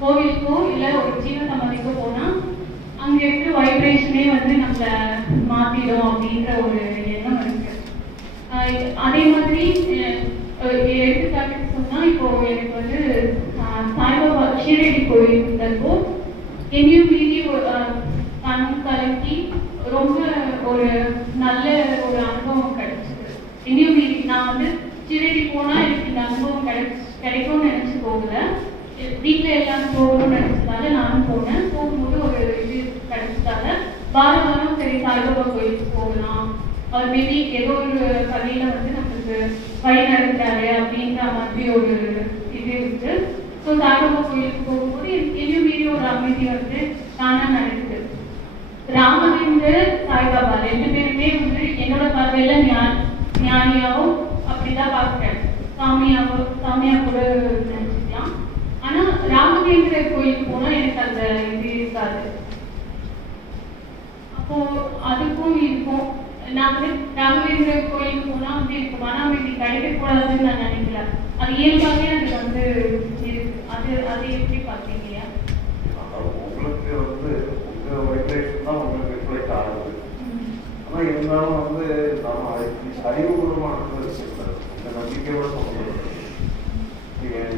கோவிலுக்கோ இல்லை ஒரு ஜீவ சமாதிக்கோ போனால் அங்கே இருக்கிற வைப்ரேஷனே வந்து நம்மளை மாற்றிடும் அப்படின்ற ஒரு எண்ணம் இருக்கு. அதே மாதிரி எடுத்துக்காட்டுக்கு சொன்னால் இப்போ எனக்கு வந்து சாய்பாபா ஷீரடி போயிருந்தப்போ என்னையும் மீறி கண் கலக்கி ரொம்ப ஒரு நல்ல ஒரு அனுபவம் கிடைச்சிது. என்னையும் மீறி நான் வந்து ஷீரடி போனால் எனக்கு இந்த அனுபவம் கிடைக்கும்னு நினச்சி போகல. வீட்டில் எல்லாரும் போகணும்னு நினச்சதால நானும் போனேன். போகும்போது ஒரு இது கிடைச்சதால வாரம் வாரம் சரி சாய்பாபா கோயிலுக்கு போகலாம், அவர் மேபி ஏதோ ஒரு வகையில் வந்து நம்மளுக்கு வழி நடத்துறாரு அப்படின்ற மாதிரி ஒரு இது இருக்கு. ஸோ சாய்பாபா கோயிலுக்கு போகும்போது என்னையும் மீறி ஒரு அமைதி வந்து தானாக நடக்குது. ராமலிங்கர் சாய்பாபா ரெண்டு பேருமே வந்து என்னோட பார்வையில் ஞானியாவும் அப்படிதான் பார்க்குறேன், சாமியா கூட நினைச்சுக்கலாம். ஆனா ராமலிங்கர் கோயிலுக்கு போனா எனக்கு அந்த இது இருக்காது. அப்போ அதுக்கும் இருக்கும் நான் வந்து ராமலிங்கர் கோயிலுக்கு போனா வந்து எனக்கு மன அமைதி கிடைக்கக்கூடாதுன்னு நான் நினைக்கல. அது இயல்பாகவே அது வந்து இருக்கு. அது எப்படி பார்த்தீங்கயா? உங்களுக்கு வந்து உங்க வைப்ரேஷன் தான் உங்களுக்கு ரிஃப்ளெக்ட் ஆகுது. ஆனா இருந்தாலும் வந்து நாம அறிவுபூர்வமான இந்த நம்பிக்கையோட சொல்றது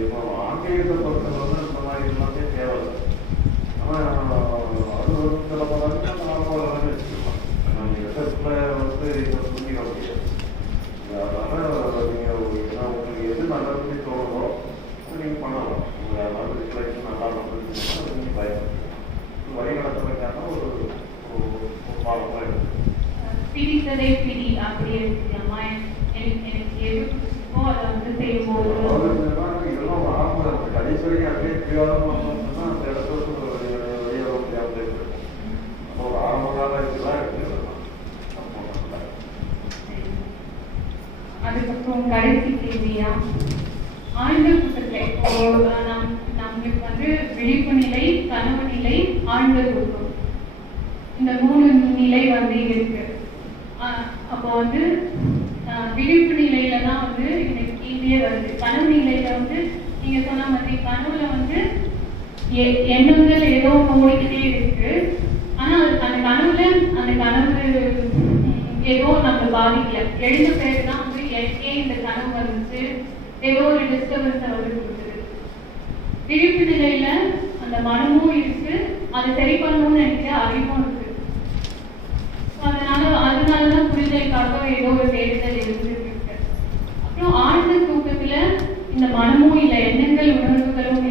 இப்போ ஆன்மீகத்தை பொறுத்தவரை வந்து இந்த மாதிரி எல்லாமே தேவையில்லை. ஆனா அது வந்து சில பதங்க நாம வச்சுக்கலாம். நம்ம எதிர்ப்புல வந்து இதை புரிஞ்சிக்க முடியாது. அதனால நீங்க உங்களுக்கு எது நல்லதுன்னு தோணுதோ நீங்க பண்ணலாம். உங்க நல்ல ரிஃப்ளெக்ஷன் நல்லா பண்ணுறதுன்னா நீங்க பயன்படுத்தலாம். வழிநடத்துறதுக்கான ஒரு பாடமாக இருக்கு. பிடித்ததை பிடி அப்படி எடுத்துக்கலாமா? எனக்கு எது பிடிச்சிருக்கோ அதை வந்து செய்யும்போது இதெல்லாம் ஆரம்ப கடைசி அப்படியே பிரியாதமாக அந்த இடத்துல வெளியே வர முடியாமல் இருக்கு. ஒரு ஆரம்ப கால இதெல்லாம் எடுத்துக்கலாம். அதுக்கப்புறம் கடைசி கேள்வியா, ஆழ்ந்த தூக்கத்துல நம்மளுக்கு வந்து விழிப்பு நிலை, கனவு நிலை, ஆழ்ந்த தூக்கம், இந்த 3 நிலை வந்து இருக்கு. அப்போ வந்து விழிப்பு நிலையில தான் வந்து எனக்கு கேள்வியே வருது. கனவு நிலையில வந்து நீங்க சொன்ன மாதிரி கனவுல வந்து எண்ணங்கள் ஏதோ ஓடிக்கிட்டே இருக்கு. ஆனா அந்த கனவு ஏதோ நம்ம பாதிக்கல. எழுந்த பிறகுதான் வந்து எனக்கே இந்த கனவு வந்துச்சு, ஏதோ ஒரு டிஸ்டர்பன்ஸ் வந்து கொடுக்குது. விழிப்பு நிலையில அந்த மனமும் இருக்கு, அதை சரி பண்ணணும்னு நினைக்கிற அறிவும் இருக்கு. அதனாலதான் புரிதலுக்காக ஏதோ ஒரு தேடுதல் இருந்துட்டு இருக்கு. அப்புறம் ஆழ்ந்த தூக்கத்துல இந்த மனமும் இல்லை, எண்ணங்கள் உணர்வுகளும்